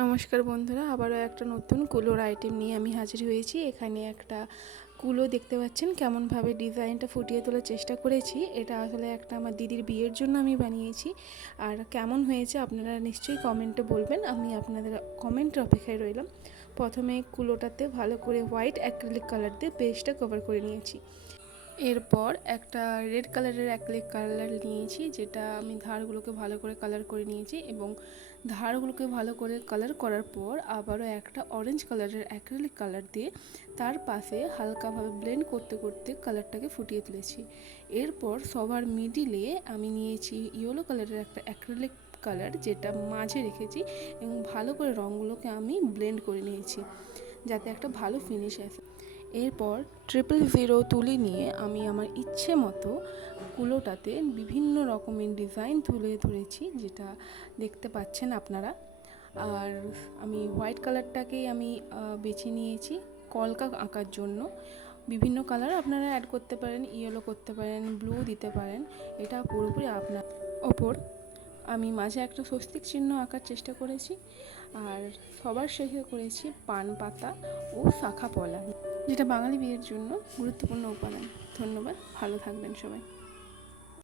নমস্কার বন্ধুরা, আবারও একটা নতুন কুলোর আইটেম নিয়ে আমি হাজির হয়েছি। এখানে একটা কুলো দেখতে পাচ্ছেন, কেমনভাবে ডিজাইনটা ফুটিয়ে তোলার চেষ্টা করেছি। এটা আসলে একটা আমার দিদির বিয়ের জন্য আমি বানিয়েছি। আর কেমন হয়েছে আপনারা নিশ্চয়ই কমেন্টে বলবেন, আমি আপনাদের কমেন্টের অপেক্ষায় রইলাম। প্রথমে কুলোটাতে ভালো করে হোয়াইট অ্যাক্রিলিক কালার দিয়ে বেসটা কভার করে নিয়েছি। এরপর একটা রেড কালারের অ্যাক্রিলিক কালার নিয়েছি, যেটা আমি ধারগুলোকে ভালো করে কালার করে নিয়েছি এবং ধারগুলোকে ভালো করে কালার করার পর আবারও একটা অরেঞ্জ কালারের অ্যাক্রিলিক কালার দিয়ে তার পাশে হালকাভাবে ব্লেন্ড করতে করতে কালারটাকে ফুটিয়ে তুলেছি। এরপর সবার মিডিলে আমি নিয়েছি ইয়েলো কালারের একটা অ্যাক্রিলিক কালার, যেটা মাঝে রেখেছি এবং ভালো করে রঙগুলোকে আমি ব্লেন্ড করে নিয়েছি যাতে একটা ভালো ফিনিশ আসে। এরপর 000 তুলি নিয়ে আমি আমার ইচ্ছে মতো কুলোটাতে বিভিন্ন রকমের ডিজাইন তুলে ধরেছি, যেটা দেখতে পাচ্ছেন আপনারা। আর আমি হোয়াইট কালারটাকেই আমি বেছে নিয়েছি কলকা আঁকার জন্য। বিভিন্ন কালার আপনারা অ্যাড করতে পারেন, ইয়েলো করতে পারেন, ব্লু দিতে পারেন, এটা পুরোপুরি আপনার ওপর। আমি মাঝে একটা স্বস্তিক চিহ্ন আঁকার চেষ্টা করেছি আর সবার শেষে করেছি পান পাতা ও শাখা পলা, যেটা বাঙালি বিয়ের জন্য গুরুত্বপূর্ণ উপাদান। ধন্যবাদ, ভালো থাকবেন সবাই।